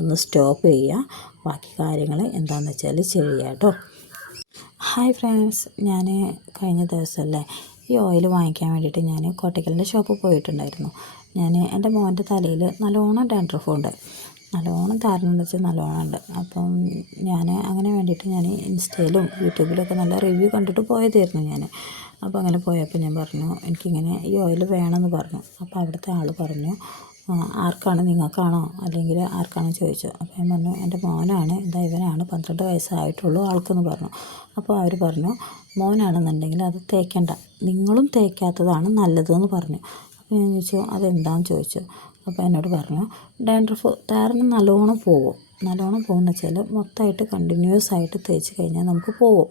ഒന്ന് സ്റ്റോപ്പ് ചെയ്യുക. ബാക്കി കാര്യങ്ങൾ എന്താണെന്ന് വെച്ചാൽ ചെയ്യുക കേട്ടോ. ഹായ് ഫ്രണ്ട്സ്, ഞാൻ കഴിഞ്ഞ ദിവസമല്ലേ ഈ ഓയിൽ വാങ്ങിക്കാൻ വേണ്ടിയിട്ട് ഞാൻ കോട്ടക്കലിൻ്റെ ഷോപ്പിൽ പോയിട്ടുണ്ടായിരുന്നു. എൻ്റെ മോൻ്റെ തലയിൽ നല്ലോണം ഡാൻഡ്രഫുണ്ട്, നല്ലോണം താരനെന്ന് വെച്ചാൽ നല്ലോണം ഉണ്ട്. അപ്പം ഞാൻ അങ്ങനെ വേണ്ടിയിട്ട് ഞാൻ ഇൻസ്റ്റയിലും യൂട്യൂബിലൊക്കെ നല്ല റിവ്യൂ കണ്ടിട്ട് പോയതായിരുന്നു. അപ്പോൾ അങ്ങനെ പോയപ്പോൾ ഞാൻ പറഞ്ഞു എനിക്കിങ്ങനെ ഈ ഓയിൽ വേണമെന്ന് പറഞ്ഞു. അപ്പോൾ അവിടുത്തെ ആൾ പറഞ്ഞു ആർക്കാണ്, നിങ്ങൾക്കാണോ അല്ലെങ്കിൽ ആർക്കാണോ ചോദിച്ചു. അപ്പോൾ ഞാൻ പറഞ്ഞു എൻ്റെ മോനാണ്, ഇവനാണ് 12 വയസ്സായിട്ടുള്ളൂ ആൾക്കെന്ന് പറഞ്ഞു. അപ്പോൾ അവർ പറഞ്ഞു മോനാണെന്നുണ്ടെങ്കിൽ അത് തേക്കണ്ട, നിങ്ങളും തേക്കാത്തതാണ് നല്ലതെന്ന് പറഞ്ഞു. അപ്പോൾ ഞാൻ ചോദിച്ചു അതെന്താണെന്ന് ചോദിച്ചു. അപ്പോൾ എന്നോട് പറഞ്ഞു ഡാൻഡ്രഫ് താരന് നല്ലോണം പോകുമെന്ന് വെച്ചാൽ മൊത്തമായിട്ട് കണ്ടിന്യൂസ് ആയിട്ട് തേച്ച് കഴിഞ്ഞാൽ നമുക്ക് പോകും.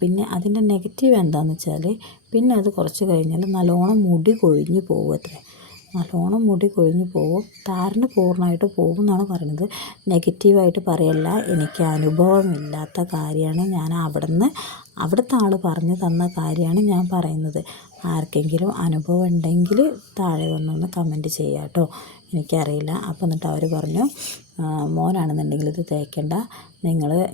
പിന്നെ അതിൻ്റെ നെഗറ്റീവ് എന്താണെന്ന് വെച്ചാൽ പിന്നെ അത് കുറച്ച് കഴിഞ്ഞാൽ നല്ലോണം മുടി കൊഴിഞ്ഞ് പോകുമത്രേ. നല്ലോണം മുടി കൊഴിഞ്ഞ് പോകും, താരന് പൂർണ്ണമായിട്ട് പോകും എന്നാണ് പറയുന്നത്. നെഗറ്റീവായിട്ട് പറയല്ല, എനിക്ക് അനുഭവമില്ലാത്ത കാര്യമാണ്. ഞാൻ അവിടുത്തെ ആൾ പറഞ്ഞു തന്ന കാര്യമാണ് ഞാൻ പറയുന്നത്. ആർക്കെങ്കിലും അനുഭവം ഉണ്ടെങ്കിൽ താഴെ വന്നൊന്ന് കമൻറ്റ് ചെയ്യാം കേട്ടോ, എനിക്കറിയില്ല. അപ്പോൾ എന്നിട്ട് അവർ പറഞ്ഞു മോനാണെന്നുണ്ടെങ്കിൽ ഇത് തേക്കണ്ട,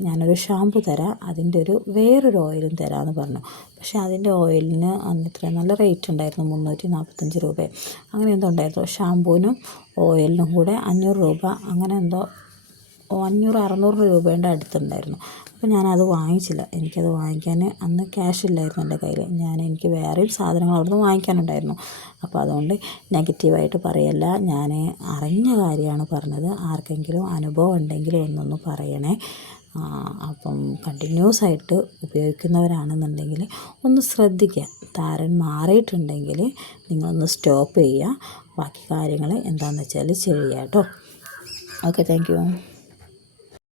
ഞാനൊരു ഷാമ്പു തരാം, അതിൻ്റെ വേറൊരു ഓയിലും തരാമെന്ന് പറഞ്ഞു. പക്ഷേ അതിൻ്റെ ഓയിലിന് അന്ന് ഇത്രയും നല്ല റേറ്റ് ഉണ്ടായിരുന്നു, 345 രൂപ അങ്ങനെ എന്തോ ഉണ്ടായിരുന്നു. ഷാമ്പൂവിനും ഓയിലിനും കൂടെ 500 രൂപ അങ്ങനെ എന്തോ 500-600 രൂപേൻ്റെ അടുത്തുണ്ടായിരുന്നു. അപ്പോൾ ഞാനത് വാങ്ങിച്ചില്ല. എനിക്കത് വാങ്ങിക്കാൻ അന്ന് ക്യാഷ് ഇല്ലായിരുന്നു എൻ്റെ കയ്യിൽ. എനിക്ക് വേറെയും സാധനങ്ങൾ അവിടുന്ന് വാങ്ങിക്കാനുണ്ടായിരുന്നു. അപ്പോൾ അതുകൊണ്ട് നെഗറ്റീവായിട്ട് പറയല്ല, ഞാൻ അറിഞ്ഞ കാര്യമാണ് പറഞ്ഞത്. ആർക്കെങ്കിലും അനുഭവം ഉണ്ടെങ്കിൽ ഒന്നൊന്ന് പറയണേ. അപ്പം കണ്ടിന്യൂസ് ആയിട്ട് ഉപയോഗിക്കുന്നവരാണെന്നുണ്ടെങ്കിൽ ഒന്ന് ശ്രദ്ധിക്കുക. താരൻ മാറിയിട്ടുണ്ടെങ്കിൽ നിങ്ങളൊന്ന് സ്റ്റോപ്പ് ചെയ്യുക. ബാക്കി കാര്യങ്ങൾ എന്താണെന്ന് വെച്ചാൽ ചെയ്യുക കേട്ടോ. Okay, thank you.